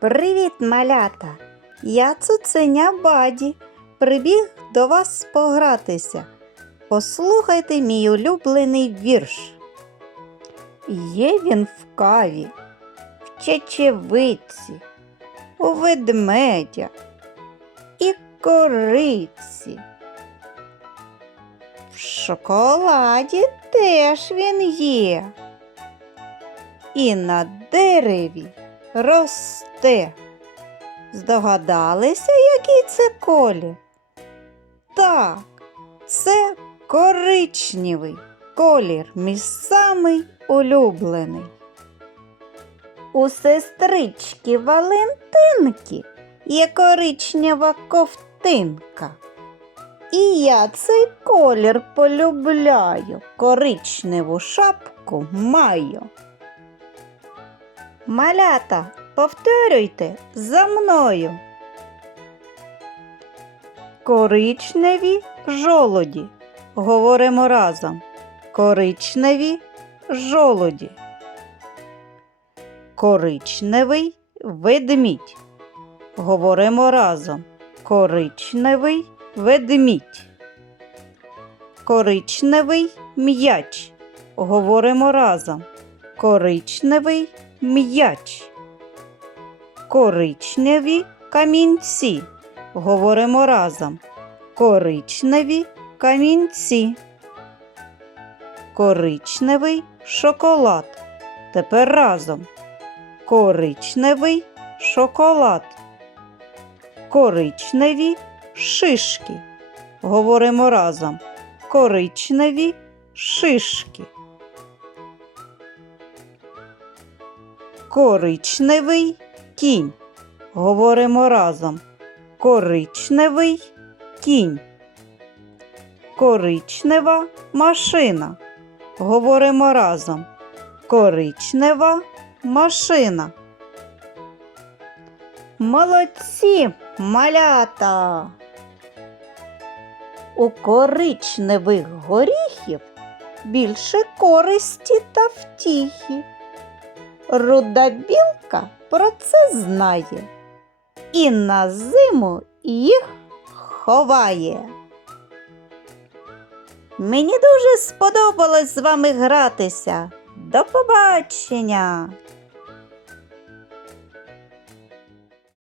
Привіт, малята! Я цуценя Баді. Прибіг до вас погратися. Послухайте мій улюблений вірш. Є він в каві, в чечевиці, у ведмедя і кориці. В шоколаді теж він є. І на дереві росте. Здогадалися, який це колір? Так, це коричневий колір, мій самий улюблений. У сестрички Валентинки є коричнева ковтинка. І я цей колір полюбляю, коричневу шапку маю. Малята, повторюйте за мною. Коричневі жолоді. Говоримо разом. Коричневі жолоді. Коричневий ведмідь. Говоримо разом. Коричневий ведмідь. Коричневий м'яч. Говоримо разом. Коричневий м'яч. Коричневі камінці. Говоримо разом. Коричневі камінці. Коричневий шоколад. Тепер разом. Коричневий шоколад. Коричневі шишки. Говоримо разом. Коричневі шишки. Коричневий кінь. Говоримо разом. Коричневий кінь. Коричнева машина. Говоримо разом. Коричнева машина. Молодці, малята. У коричневих горіхів більше користі та втіхи. Руда білка про це знає і на зиму їх ховає. Мені дуже сподобалось з вами гратися. До побачення!